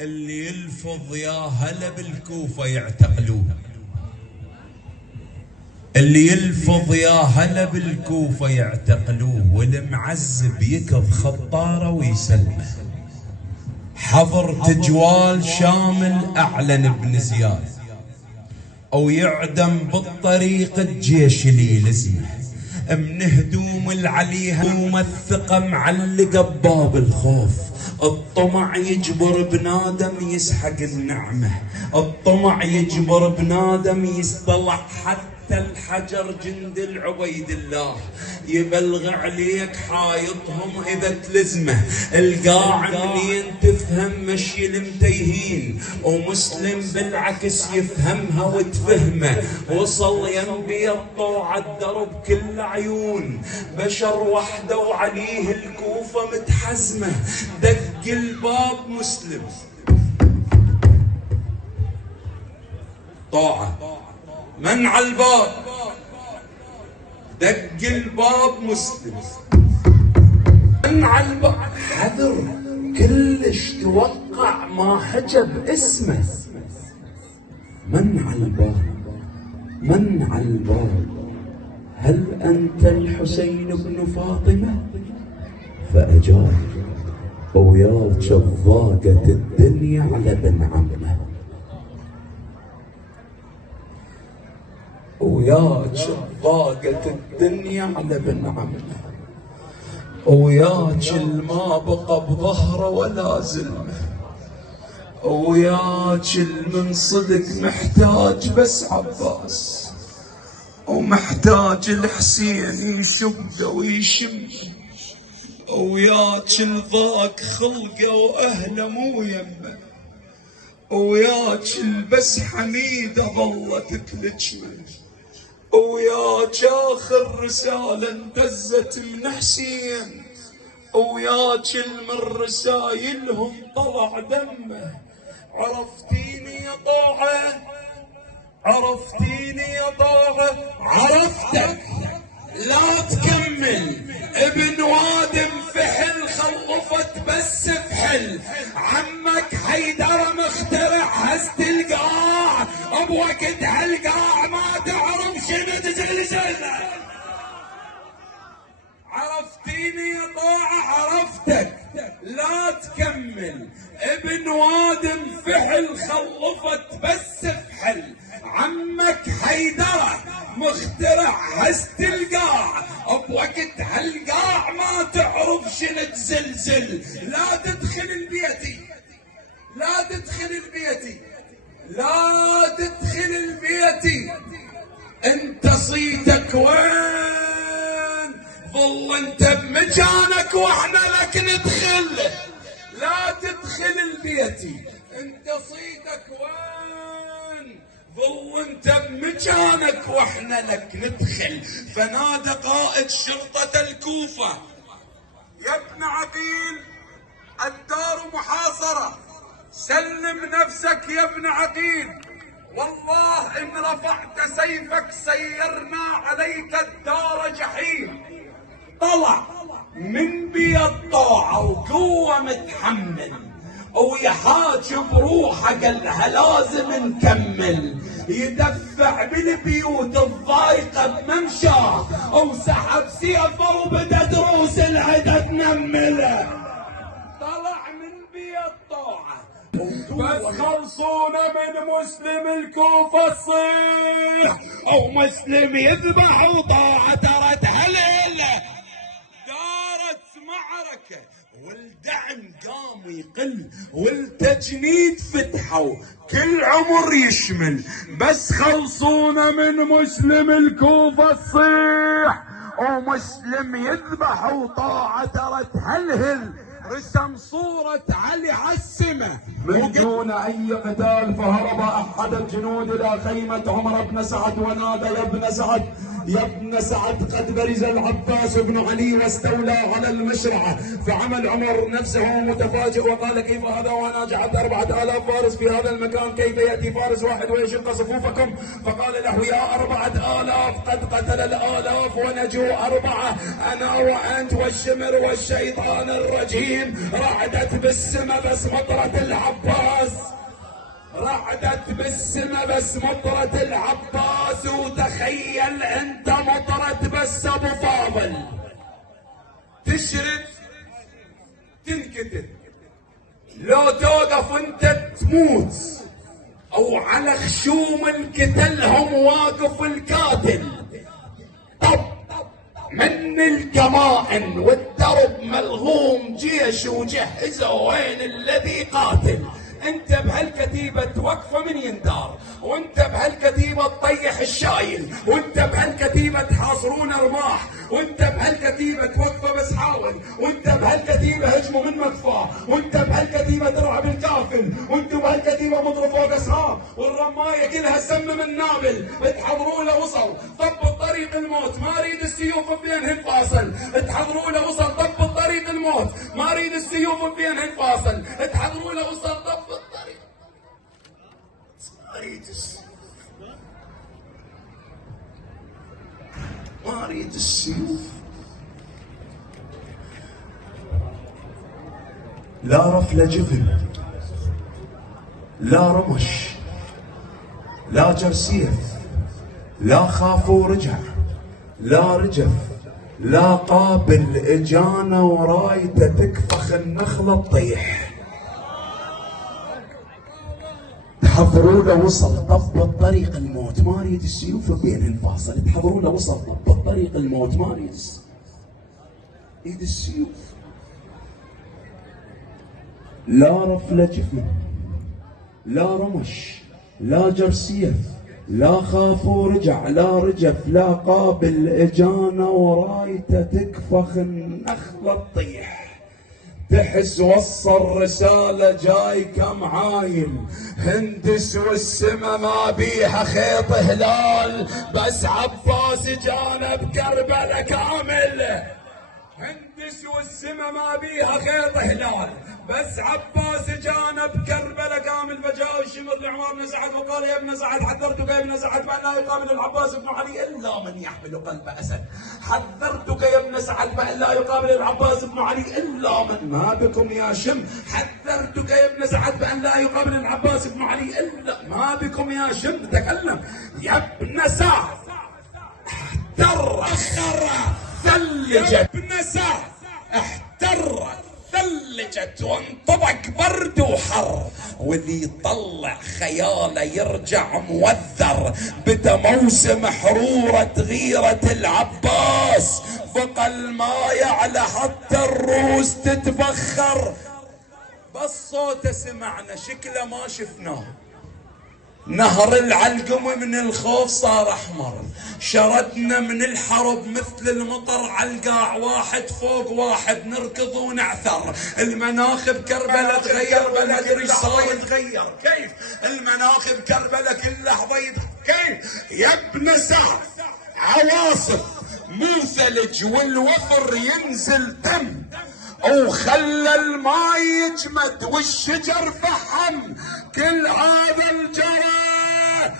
اللي يلفظ يا هلا بالكوفة يعتقلوه، اللي يلفظ يا هلا بالكوفة يعتقلوه، والمعذب يكض خطاره ويسلمه. حظر تجوال شامل أعلن ابن زياد، أو يعدم بالطريق الجيش اللي يلزمه. من هدوم العليها هدوم الثقة معلقة بباب الخوف. الطمع يجبر بنادم يسحق النعمة، الطمع يجبر بنادم يستطلع حتى الحجر جند العبيد الله. يبلغ عليك حايطهم إذا تلزمه. القاع منين تفهم مشي المتيهين، ومسلم بالعكس يفهمها وتفهمه. وصل ينبي الطوع الدرب كل عيون، بشر وحده وعليه الكوفة متحزمة. دق الباب مسلم طاعة، من على الباب؟ دق الباب مسلم، من على الباب؟ حذر كلش توقع ما حجب اسمه. من على الباب؟ من على الباب؟ هل أنت الحسين بن فاطمة؟ فأجاب: وياك ضاقت الدنيا على بن عمه، وياك ضاقت الدنيا على بن عمه، وياك الما بقى بظهره ولا زلمه، وياك المن صدق محتاج بس عباس، ومحتاج الحسين يشقه ويشم، وياك الضاق خلقه واهله مو يمه، وياك البس حميده ظلت تلجمه، وياك اخر رساله انتزت من حسين، وياك من رسايلهم طلع دمه. عرفتيني يا طاعه، عرفتيني يا طاعه، عرفتك لا تكمل. ابن وادم فحل خلفت بس فحل. عمك حيدر مخترع هست القاع، بوقت هالقاع ما تعرف شنو تزلزل. عرفتيني يا طاعة، عرفتك لا تكمل. ابن وادم فحل خلفت بس فحل. عمك حيدر مخترع هست القاع، بوقت هالقاع ما تعرف شنو تزلزل. لا تدخل البيتي، لا تدخل البيتي، لا تدخل البيتي. انت صيتك وين؟ ظل انت بمكانك واحنا لك ندخل. لا تدخل البيتي، انت صيتك وين؟ ظل انت بمكانك واحنا لك ندخل. فنادى قائد شرطة الكوفة: يا ابن عقيل الدار محاصرة، سلم نفسك يا ابن عقيل، والله ان رفعت سيفك سيرنا عليك الدار جحيم. طلع من بيد طاعة وقوة متحمل، ويحاج بروحه قالها لازم نكمل. يدفع بالبيوت الضايقة بممشاه، وسحب سيفه وبدا دروس العدا تنمله. طلع من بيد طاعة بس خلصونا من مسلم الكوفة الصيح، ومسلم يذبح وطاعة ترت هليلة. دارت معركة والدعم قام يقل، والتجنيد فتحوا كل عمر يشمل. بس خلصونا من مسلم الكوفة الصيح، ومسلم يذبح وطاعة ترت هلهل. رسم صورة علي عالسمة من دون أي قتال، فهرب أحد الجنود إلى خيمة عمر بن سعد ونادى: يا ابن سعد، يا ابن سعد، قد برز العباس بن علي واستولى على المشرعة. فعمل عمر نفسه متفاجئ وقال: كيف هذا وانا جعلت 4000 فارس في هذا المكان؟ كيف يأتي فارس واحد ويشق صفوفكم؟ فقال له: يا 4000 قد قتل الآلاف ونجوا 4، أنا وأنت والشمر والشيطان الرجيم. رعدت بالسما بس مطرة العباس رعدت بالسما بس مطرة العباس، وتخيل انت مطرة بس ابو فاضل تشرد تنكتب، لو توقف انت تموت، او على خشوم القتلهم واقف القاتل. طب من الكمائن والدرب ملغوم جيش وجهزوا وين الذي قاتل. انت بهالكتيبة توقفه من يندار، وانت بهالكتيبة تطيح الشايل، وانت بهالكتيبة تحاصرون رماح، وانت بهالكتيبة توقفه بس حاول، وانت بهالكتيبة هجموا من مدفع، وانت بهالكتيبة ترعب الكافل، وانتوا بهالكتيبة مضرب فوق اسهام، والرماية كلها سم من نابل. تحضروا له وصل طب طريق الموت، ما اريد السيوف بينهن فاصل. تحضروا له وصل طب طريق الموت، ما اريد السيوف بينهن فاصل. تحضروا له وصل طب الطريق، ما اريد ما اريد السيوف. لا رفل جفن، لا رمش، لا جرسيف، لا خاف ورجع، لا رجف، لا قابل اجانا ورايته تكفخ النخله تطيح. تحضروا له وصل طب الطريق الموت، ما اريد السيوف بينهن فاصل. تحضروا له وصل طب الطريق الموت، ما اريد السيوف. لا رفل جفن، لا رمش، لا جرسيف، لا خاف ورجع، لا رجف، لا قابل اجانا ورايته تكفخ النخله تطيح. تحس وصل رسالة جاي كم عايل، هندس والسما ما بيها خيط هلال، بس عباس جانا بكربلة كامل. هندس والسما ما بيها خيط هلال، بس عباس جانا بكربلة كامل. فجاء الشمر لعمر بن سعد وقال يا ابن سعد حذرتك يا ابن سعد بأن لا يقابل العباس بن علي إلا من يحمل قلب أسد. حذرتك يا ابن سعد بأن لا يقابل العباس بن علي إلا من ما بكم يا شم. حذرتك يا ابن سعد بأن لا يقابل العباس بن علي إلا ما بكم يا شم. تكلم يا ابن سعد. احتر ثلجت يا ابن سعد، احتر ثلجت وانطبق برد وحر، واللي يطلع خياله يرجع موذر. بدا موسم حرورة غيرة العباس، بقى الماء يعلى حتى الروس تتبخر. بس صوته سمعنا شكله ما شفناه. نهر العلقم من الخوف صار احمر، شردنا من الحرب مثل المطر عالقاع، واحد فوق واحد نركض ونعثر. المناخ بكربلة تغير بلا ادري صاير يتغير كيف. المناخ بكربلة كل لحظة كيف. يا ابن سعد عواصف مو ثلج والوفر ينزل دم، وخلى الماء يجمد والشجر فحم. كل هذا الجرى